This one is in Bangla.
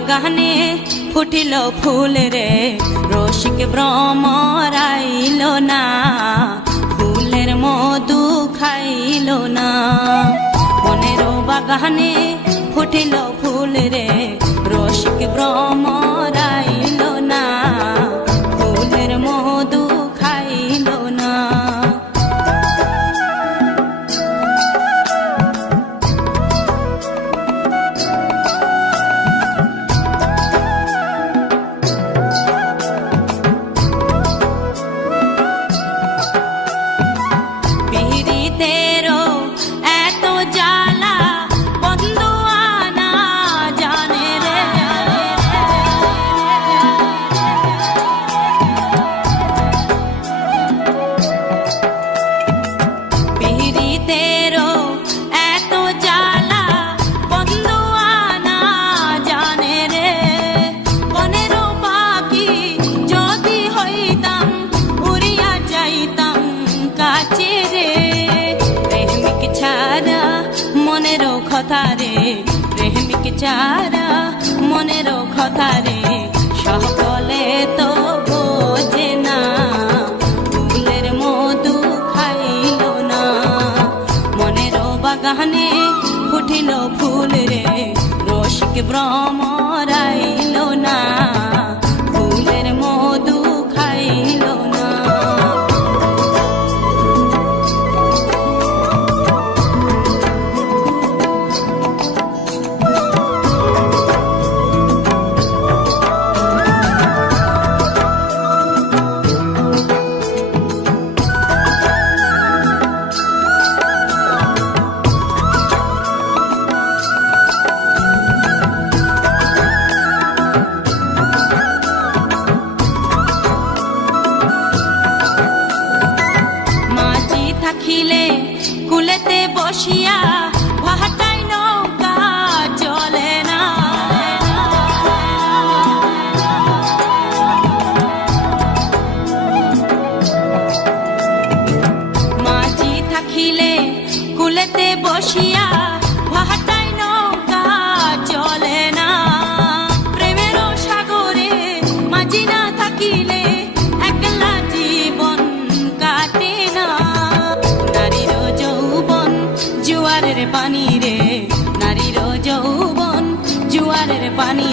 বাগানে ফুটিল ফুল রে, রসিক ভ্রমর আইল না, ফুলের মধু খাইল না। মনের বাগানে ফুটিল ফুল রে, রসিক ভ্রমর আইল না, ফুলের মধু খাইল না। কথা রে প্রেমিক চারা মনের কথা রে, সকলে তো বোঝে না, ফুলের মধু খাইল না। মনের বাগানে ফুটিল ফুল রে, রসিক ভ্রমর আইল না, ফুলের মধু খাইল না। থাকিলে কুলেতে বসিয়া ভাটাই নৌকা চলে না, মাঝি থাকিলে কুলেতে বসিয়া ভাটাই নৌকা চলে না। প্রেমের সাগরে মাঝি না থাকিলে একলা জীবন কাটে না। জুয়ারের পানি রে, নারীর যৌবন জুয়ারের পানি